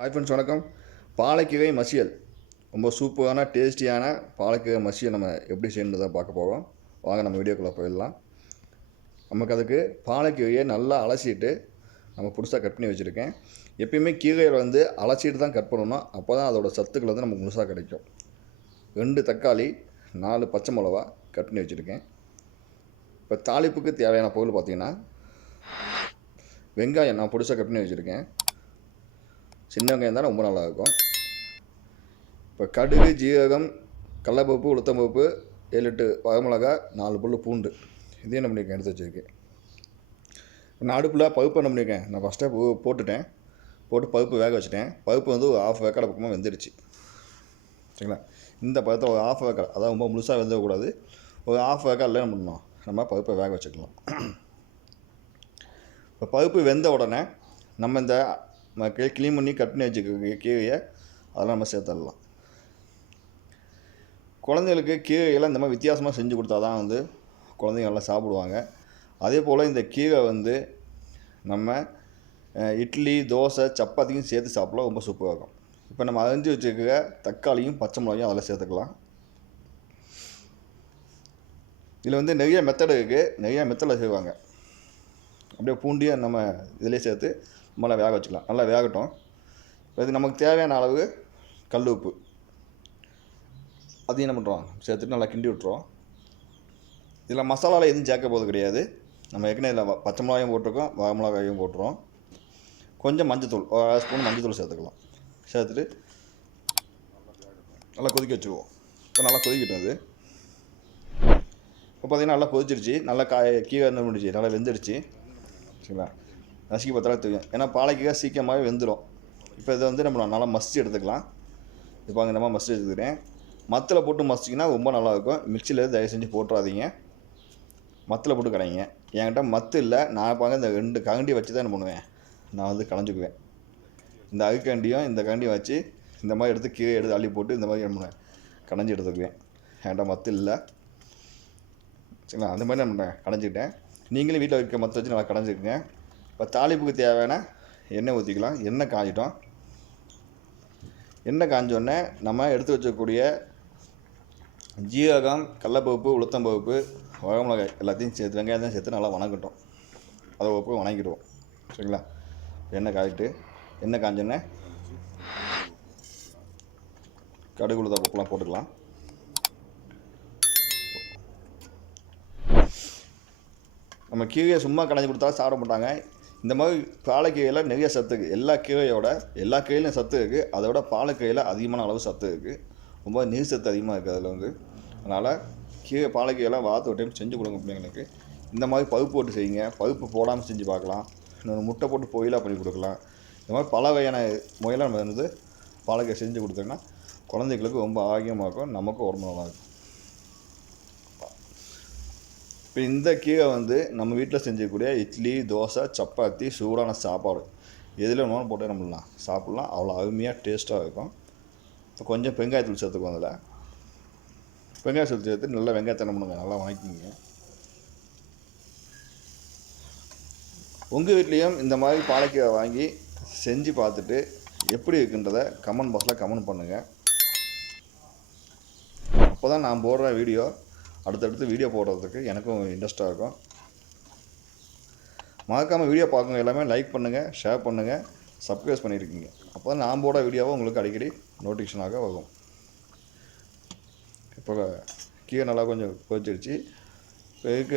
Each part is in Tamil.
ஹாய் ஃப்ரெண்ட்ஸ் வணக்கம். பாலைக்கீரை மசியல். ரொம்ப சூப்பரான டேஸ்டியான பாலைக்கீரை மசியல் நம்ம எப்படி செய்யணுன்றதை பார்க்க போகிறோம் வாங்க நம்ம வீடியோக்குள்ளே போயிடலாம். நமக்கு அதுக்கு பாலைக்கீரையை நல்லா அலசிட்டு நம்ம புதுசாக கட் பண்ணி வச்சுருக்கேன். எப்பயுமே கீரையை வந்து அலசிட்டு தான் கட் பண்ணணும் அப்போ தான் அதோட சத்துக்கள் வந்து நமக்கு முழுசாக கிடைக்கும். ரெண்டு தக்காளி நாலு பச்சை மிளவா கட் பண்ணி வச்சுருக்கேன். இப்போ தாளிப்புக்கு தேவையான பொருள் பார்த்திங்கன்னா வெங்காயம் நான் புதுசாக கட் பண்ணி வச்சுருக்கேன். சின்ன வெங்காயம் தான் ரொம்ப நல்லாயிருக்கும். இப்போ கடுகு ஜீரகம் கடலப்பருப்பு உளுத்தம்பருப்பு ஏழு எட்டு வரமிளகா நாலு புல் பூண்டு. இதையும் என்ன பண்ணியிருக்கேன் எடுத்து வச்சுருக்கேன். நான் அடுப்பில் பருப்பு என்ன பண்ணியிருக்கேன் நான் ஃபஸ்ட்டே போ- போட்டுட்டேன். போட்டு பருப்பு வேக வச்சுட்டேன். பருப்பு வந்து ஒரு ஆஃப் வேக்காடு பக்கமாக வெந்துடுச்சு. சரிங்களா? இந்த பருத்தை ஒரு ஆஃப் வேக்காடு அதாவது ரொம்ப முழுசாக வெந்துடக்கூடாது. ஒரு ஆஃப் வேக்காடில் என்ன பண்ணணும் நம்ம பருப்பை வேக வச்சுக்கலாம். இப்போ பருப்பு வெந்த உடனே நம்ம இந்த க்ளீன் பண்ணி கட் பண்ணி வச்சுக்க கீரையை அதெல்லாம் நம்ம சேர்த்துடலாம். குழந்தைகளுக்கு கீரையெல்லாம் இந்த மாதிரி வித்தியாசமாக செஞ்சு கொடுத்தா தான் வந்து குழந்தைங்க நல்லா சாப்பிடுவாங்க. அதே போல் இந்த கீரை வந்து நம்ம இட்லி தோசை சப்பாத்தியும் சேர்த்து சாப்பிடலாம். ரொம்ப சூப்பராக இருக்கும். இப்போ நம்ம அரிஞ்சு வச்சுருக்க தக்காளியும் பச்சை மிளகாயும் அதில் சேர்த்துக்கலாம். இதில் வந்து நிறைய மெத்தடு இருக்குது நிறையா மெத்தடில் செய்வாங்க. அப்படியே பூண்டியாக நம்ம இதிலே சேர்த்து நல்லா வேக வச்சுக்கலாம். நல்லா வேகட்டும். இப்போ இது நமக்கு தேவையான அளவு கல் உப்பு. அதையும் என்ன பண்ணுறோம் சேர்த்துட்டு நல்லா கிண்டி விட்டுறோம். இதில் மசாலாவில் எதுவும் சேர்க்க போகிறது கிடையாது. நம்ம ஏற்கனவே இதில் பச்சை மிளகாயும் போட்டிருக்கோம் வர மிளகாயும் போட்டுருவோம் கொஞ்சம் மஞ்சத்தூள் ஒரு ஸ்பூன் மஞ்சத்தூள் சேர்த்துக்கலாம். சேர்த்துட்டு நல்லா கொதிக்க வச்சுக்குவோம் இப்போ நல்லா கொதிக்கட்டும் அது. இப்போ பார்த்தீங்கன்னா நல்லா கொதிச்சிருச்சு. நல்லா காய கீழே என்ன முடிச்சு நல்லா வெந்துடுச்சு சரிங்களா? நசுக்கி பார்த்தாலே தெரியும். ஏன்னா பாலைக்காக சீக்கிரமாகவே வெந்துடும் இப்போ இதை வந்து நம்ம நல்லா மசித்து எடுத்துக்கலாம். இப்போ அங்கே நம்ம மசித்து எடுத்துக்கிறேன். மத்தில் போட்டு மசிச்சிங்கன்னா ரொம்ப நல்லாயிருக்கும். மிக்சியில் தயவு செஞ்சு போட்டுறாதீங்க. மத்தில் போட்டு கடைங்க. என்கிட்ட மத்து இல்லை. நான் பாங்க இந்த ரெண்டு கரண்டி வச்சு தான் என்ன பண்ணுவேன். நான் வந்து களைஞ்சுக்குவேன். இந்த அகுக்கண்டியும் இந்த கரண்டியும் வச்சு இந்த மாதிரி எடுத்து கீழே எடுத்து அள்ளி போட்டு இந்த மாதிரி என்ன பண்ணுவேன்? கடைஞ்சி எடுத்துக்குவேன். என்கிட்ட மத்து இல்லை. சரிங்களா? அந்த மாதிரி நான் பண்ணுறேன் கடைஞ்சிக்கிட்டேன் நீங்களும் வீட்டில் வைக்க மத்து வச்சு நல்லா கடைஞ்சிக்கங்க இப்போ தாளிப்புக்கு தேவையான எண்ணெய் ஊற்றிக்கலாம் எண்ணெய் காஞ்சிட்டோம். எண்ணெய் காஞ்சோடனே நம்ம எடுத்து வச்சக்கூடிய ஜீரகம் கடலப்பருப்பு உளுத்தம்பருப்பு மிளகாய் எல்லாத்தையும் சேர்த்து வெங்காயத்தையும் சேர்த்து நல்லா வணக்கட்டும். அதை ஒப்பு வணங்கிடுவோம் சரிங்களா? எண்ணெய் காயிட்டு எண்ணெய் காஞ்சோடனே கடுகு உளுத்த பருப்புலாம் போட்டுக்கலாம். நம்ம கீழே சும்மா கடைஞ்சி கொடுத்தா சாப்பிட மாட்டாங்க. இந்த மாதிரி பாலக்கீரையில் நிறைய சத்து இருக்குது எல்லா கீரையோட எல்லா கீரையிலும் சத்து இருக்குது அதோட பாலக்கீரையில் அதிகமான அளவு சத்து இருக்குது ரொம்ப நீர் சத்து அதிகமாக இருக்குது அதில் வந்து. அதனால் கீரை பாலக்கீரைலாம் வாரத்து ஒரு டைம் செஞ்சு கொடுங்க பிள்ளைங்களுக்கு இந்த மாதிரி பருப்பு போட்டு செய்யுங்க. பருப்பு போடாமல் செஞ்சு பார்க்கலாம். இன்னொரு முட்டை போட்டு பொயிலாக பண்ணி கொடுக்கலாம். இந்த மாதிரி பல வகையான முயலாக நம்ம வந்து பாலக்கீரை செஞ்சு கொடுத்தோம்னா குழந்தைகளுக்கு ரொம்ப ஆரோக்கியமாக இருக்கும். நமக்கும் உடம்பு நல்லா இருக்கும் இப்போ இந்த கீரை வந்து நம்ம வீட்டில் செஞ்சக்கூடிய இட்லி தோசை சப்பாத்தி சூடான சாப்பாடு. எதில் வேணாலும் போட்டு நம்மளாம் சாப்பிட்லாம். அவ்வளோ அருமையாக டேஸ்ட்டாக இருக்கும். இப்போ கொஞ்சம் வெங்காயத்தூள் சேர்த்துக்கோ அதில். வெங்காயத்தூள் சேர்த்து நல்லா வெங்காயத்தை என்ன பண்ணுங்க? நல்லா வாங்கிக்கிங்க உங்கள் வீட்லேயும் இந்த மாதிரி பாலைக்கீரை வாங்கி செஞ்சு பார்த்துட்டு எப்படி இருக்குன்றதை கமெண்ட் பாக்ஸில் கமெண்ட் பண்ணுங்கள் அப்போ தான் நான் போடுற வீடியோ அடுத்தடுத்து வீடியோ போடுறதுக்கு எனக்கும் இன்ட்ரெஸ்ட்டாக இருக்கும். மறக்காமல் வீடியோ பார்க்குங்க எல்லாமே லைக் பண்ணுங்கள் ஷேர் பண்ணுங்கள் சப்ஸ்கிரைப் பண்ணியிருக்கீங்க அப்போ தான் நான் போட வீடியோவை உங்களுக்கு அடிக்கடி நோட்டிஃபிகேஷனாக வரும். இப்போ கீரை நல்லா கொஞ்சம் கொதிச்சிருச்சு. இப்போ இருக்க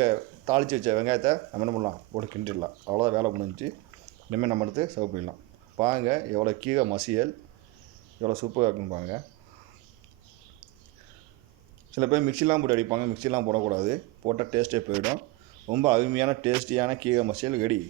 தாளித்து வச்ச வெங்காயத்தை நம்ம என்ன பண்ணலாம்? போட்டு கிண்டிடலாம். அவ்வளோதான் வேலை முடிஞ்சுச்சு. இனிமேல் நம்ம எடுத்து சர்வ் பண்ணிடலாம். பாருங்கள் எவ்வளோ கீரை மசியல் எவ்வளோ சூப்பராக இருக்குன்னு பாருங்கள் சில பேர் மிக்சிலாம் போட்டு அடிப்பாங்க மிக்சிலாம் போடக்கூடாது. போட்டால் டேஸ்ட்டே போயிடும். ரொம்ப அருமையான டேஸ்டியான கீரை மசியல் ரெடி.